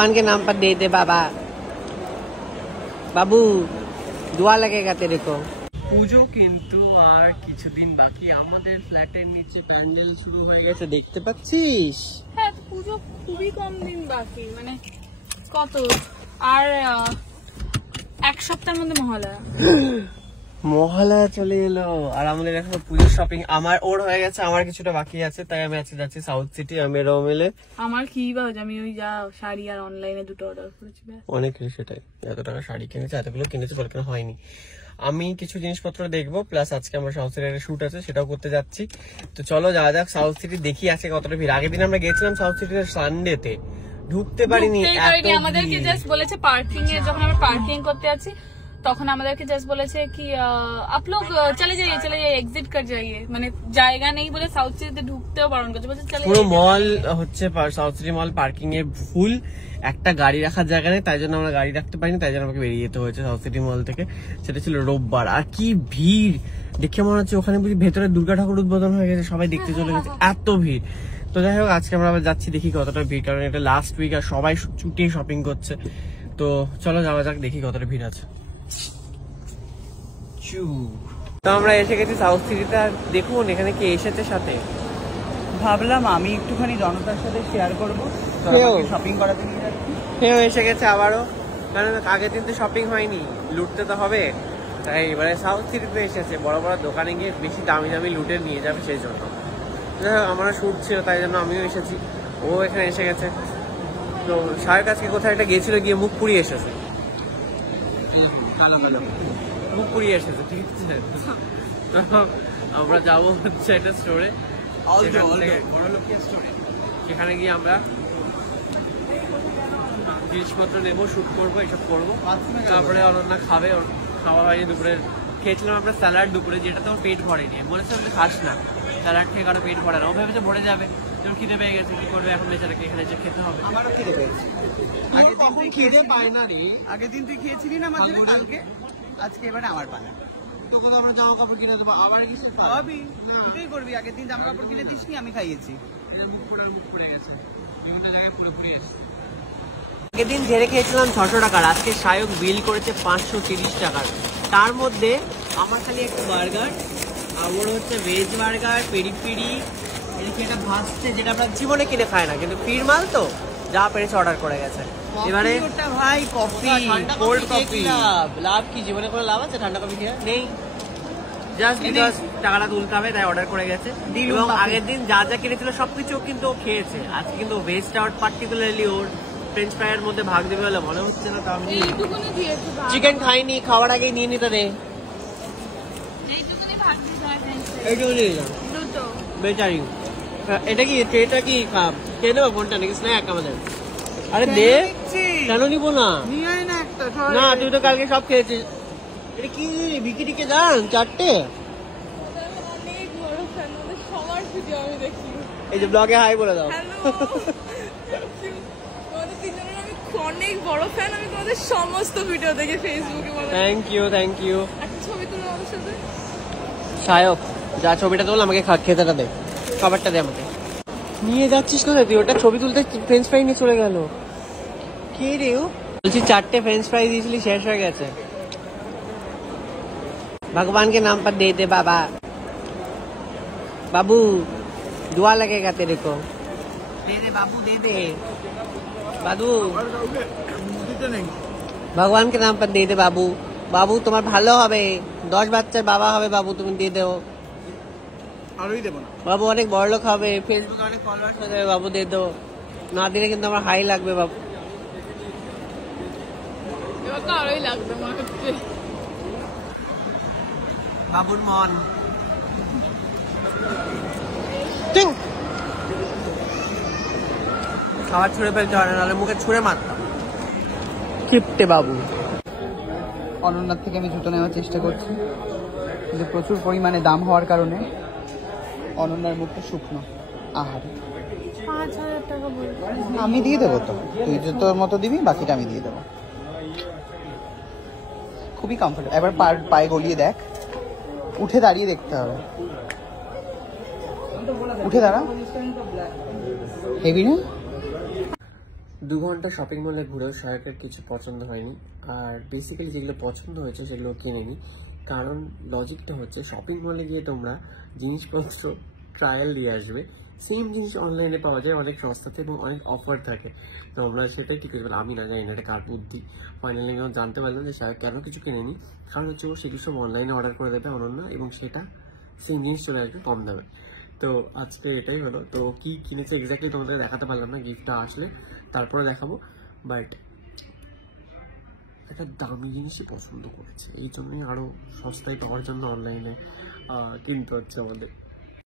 भगवान के नाम पर दे दे बाबा, बाबू दुआ लगेगा तेरे को। পুজো কিন্তু আর কিছুদিন বাকি। আমাদের ফ্ল্যাটের নিচে প্যান্ডেল শুরু হয়ে গেছে, দেখতে পাচ্ছিস? হ্যাঁ, পুজো খুবই কম দিন বাকি, মানে কত আর 1 সপ্তাহের মধ্যে মহালয়া। মহালয়া চলে এলো আর আমাদের এখন পুজোর শপিং আমার ওর হয়ে গেছে, আমার কিছুটা বাকি আছে। তাই আমি আজকে যাচ্ছি সাউথ সিটি, আমি এরাও মিলে। আমার কি বা হচ্ছে, আমি ওই যা শাড়ি আর অনলাইনে দুটো অর্ডার করেছি। অনেক সেটাই, এত টাকা শাড়ি কিনেছে, এতগুলো কিনেছে বলে কেন হয়নি। আমি কিছু জিনিসপত্র দেখবো, প্লাস আজকে আমরা সাউথ সিটির একটা শুট আছে, সেটাও করতে যাচ্ছি। তো চলো যাওয়া যাক সাউথ সিটি, দেখি আছে কতটা ভিড়। আগের দিন আমরা গেছিলাম সাউথ সিটির সানডেতে, ঢুকতে পারিনি। আমাদেরকে জাস্ট বলেছে পার্কিং এ, যখন আমরা পার্কিং করতে আছি তখন আমাদেরকে জাস্ট বলেছে কি আপ লোগ চলে যাইয়ে এক্সিট কর যাইয়ে, মানে জায়গা নেই বলে সাউথ সিটিতে ঢুকতেও বারণ করছে। বলছে চলে পুরো মল হচ্ছে সাউথ সিটি মল পার্কিং এ ফুল, একটা গাড়ি রাখার জায়গা নেই, তাই জন্য আমরা গাড়ি রাখতে পারিনি, তাই জন্য আমাকে বেরিয়ে যেতে হয়েছে সাউথ সিটি মল থেকে। সেটা ছিল রোববার। আর কি ভিড় দেখে মনে হচ্ছে ওখানে বুঝি ভেতরে দুর্গা ঠাকুর উদ্বোধন হয়ে গেছে, সবাই দেখতে চলে গেছে, এত ভিড়। তো যাই হোক আজকে আমরা আবার যাচ্ছি, দেখি কতটা ভিড়, কারণ এটা লাস্ট উইক আর সবাই ছুটি শপিং করছে। তো চলো যাওয়া যাক, দেখি কতটা ভিড় আছে। তো আমরা এসে গেছি সাউথ সিটিতে। আর দেখুন এখানে কে এসেছে সাথে, ভাবলাম আমি একটুখানি জনতার সাথে শেয়ার করবো, শপিং করাতে নিয়ে যাচ্ছি। সেও এসে গেছে আবারও, কারণ আগের দিন তো শপিং হয়নি, লুটতে তো হবে। তাই এবারে সাউথ সিটিতে এসেছে, বড় বড় দোকানে গিয়ে বেশি দামি দামি লুটে নিয়ে যাবে সেই জন্য। আমার শুট ছিল, তাই জন্য আমিও এসেছি, ও এখানে এসে গেছে। তো সাহের কাছে কোথায় একটা গেছিল, গিয়ে মুখ পুড়িয়ে এসেছে, মুখ পুড়িয়ে এসেছে, ঠিক আছে। আমরা যাবো হচ্ছে একটা স্টোরে, সেখানে গিয়ে আমরা জিনিসপত্র নেবো, শুট করবো, এসব করবো। তারপরে অনন্যা খাবে, খাওয়া হয়নি দুপুরে। খেয়েছিলাম আমরা স্যালাড দুপুরে, যেটা তো পেট ভরেনি। বলেছে আমি খাস না, স্যালাড খেয়ে কারো পেট ভরে না। ও ভেবেছে ভরে যাবে, যখন খিদে পেয়ে গেছে কি করবে এখন, বেচারাকে এখানে এসে খেতে হবে। আমারও খিদে পেয়েছে। খিদে পায় না রে, আগের দিন তুই খেয়েছিলি না মাঝে কালকে, আজকে এবারে আমার পালা। তখন আমরা জামা কাপড় কিনে দেবো, আবার কিছু খাওয়াবি, ওটাই করবি। আগের দিন জামা কাপড় কিনে দিসনি, আমি খাইয়েছি। মুখ পড়ে গেছে, বিভিন্ন জায়গায় পুরোপুরি এসছে। আগের দিন ঝেড়ে খেয়েছিলাম 600 টাকার, আজকে সায়ক বিল করেছে 530 টাকার। তার মধ্যে আমার খালি একটা বার্গার, আর ওর হচ্ছে ভেজ বার্গার, পেরি পেরি, এদিকে এটা ভাসছে, যেটা আমরা জীবনে কিনে খাই না, কিন্তু ফির মাল তো যা পেরেছে অর্ডার করে গেছে। এবারে ওটা ভাই কফি, কোল্ড কফি। লাভ কি, জীবনে কোনো লাভ আছে ঠান্ডা কফি খেয়ে? নেই, জাস্ট বিকজ টাকাটা তুলতে হবে তাই অর্ডার করে গেছে। এবং আগের দিন যা যা কিনেছিল সবকিছু কিন্তু ও খেয়েছে। আজকে কিন্তু ভেজটা পার্টিকুলারলি ওর ফ্রেঞ্চ ফ্রাইয়ের মধ্যে ভাগ দেবে বলে মনে হচ্ছে না। তো আমি চিকেন খাইনি, খাওয়ার আগেই নিয়ে নিতে দে, এইটুকুনি বেচারি। এটা কি ট্রেটা কি খেয়ে নেবো কোনটা, নাকি স্ন্যাক আমাদের? আরে দে, কেন নিবো না? না তুই তো কালকে সব খেয়েছিস। এটা কি ভিকি টিকে যান 4টে? এই যে ব্লগে হাই বলে দাও। অনেক বড় ফ্যান আমি, তোমাদের সমস্ত ভিডিও দেখে ফেসবুকে। Thank you, thank you. একটা ছবি তুলো আমাদের সাথে। সায়ক যা ছবিটা তোল, আমাকে খেতেটা দে, খাবারটা দে আমাকে। নিয়ে যাচ্ছিস কোথায় তুই? ওটা ছবি তুলতে ফ্রেঞ্চ ফ্রাই নিয়ে চলে গেল। কে রে ও? বলছি 4টে ফ্রেঞ্চ ফ্রাই দিয়েছিলি, শেষ হয়ে গেছে। भगवान के नाम पर दे दे बाबा, बाबू दुआ लगेगा तेरे को, दे दे बाबू, दे दे बाबू, भगवान के नाम पर दे दे बाबू, बाबू তোমার ভালো হবে, 10 বাচ্চার বাবা হবে বাবু, তুমি দিয়ে দাও। আরোই দেব না বাবু, অনেক বড় লোক হবে, ফেসবুকে অনেক ফলোয়ার্স হয়ে যাবে বাবু, দিয়ে দাও। না দিলে কিন্তু আমার হাই লাগবে বাবু। এবার তো আরোই লাগবে মনে হচ্ছে। বাবুর মন খাবার ছুঁড়ে ফেলতে হয় না, নাহলে মুখে ছুঁড়ে মারতাম। কিপটে বাবু। অনন্যার থেকে আমি জুতো নেওয়ার চেষ্টা করছি, কিন্তু প্রচুর পরিমাণে দাম হওয়ার কারণে অনন্যার মুখটা শুকনো। আহারে 5000 টাকা বলবো, আমি দিয়ে দেবো তো, তুই জুতোর মতো দিবি, বাকিটা আমি দিয়ে দেবো। খুবই কমফোর্টেবল। এবার পায়ে গলিয়ে দেখ, উঠে দাঁড়িয়ে দেখতে হবে। উঠে দাঁড়া, হেভি না? 2 ঘন্টা শপিং মলে ঘুরেও শায়কের কিছু পছন্দ হয়নি। আর বেসিক্যালি যেগুলো পছন্দ হয়েছে সেগুলো কিনেনি, কারণ লজিকটা হচ্ছে শপিং মলে গিয়ে তোমরা জিনিসপত্র ট্রায়াল দিয়ে আসবে, সেম জিনিস অনলাইনে পাওয়া যায় অনেক সস্তাতে এবং অনেক অফার থাকে। তো আমরা সেটাই ঠিক করেছি, আমি না জানি না এটা কার বুদ্ধি। ফাইনালি যখন জানতে পারলাম যে শায়ক কেন কিছু কিনেনি, কারণ হচ্ছে ও সেগুলো সব অনলাইনে অর্ডার করে দেবে অনন্যা, এবং সেটা সেম জিনিস চলে আসবে কম দামে। তো আজকে এটাই হলো। তো কি কিনেছে এক্স্যাক্টলি তোমাদের দেখাতে পারলাম না, গিফটটা আসলে তারপরে দেখাবো। বাট একটা দামি জিনিসই পছন্দ করেছে, এই জন্যই আরো সস্তায় পাওয়ার জন্য অনলাইনে কিনতে হচ্ছে আমাদের।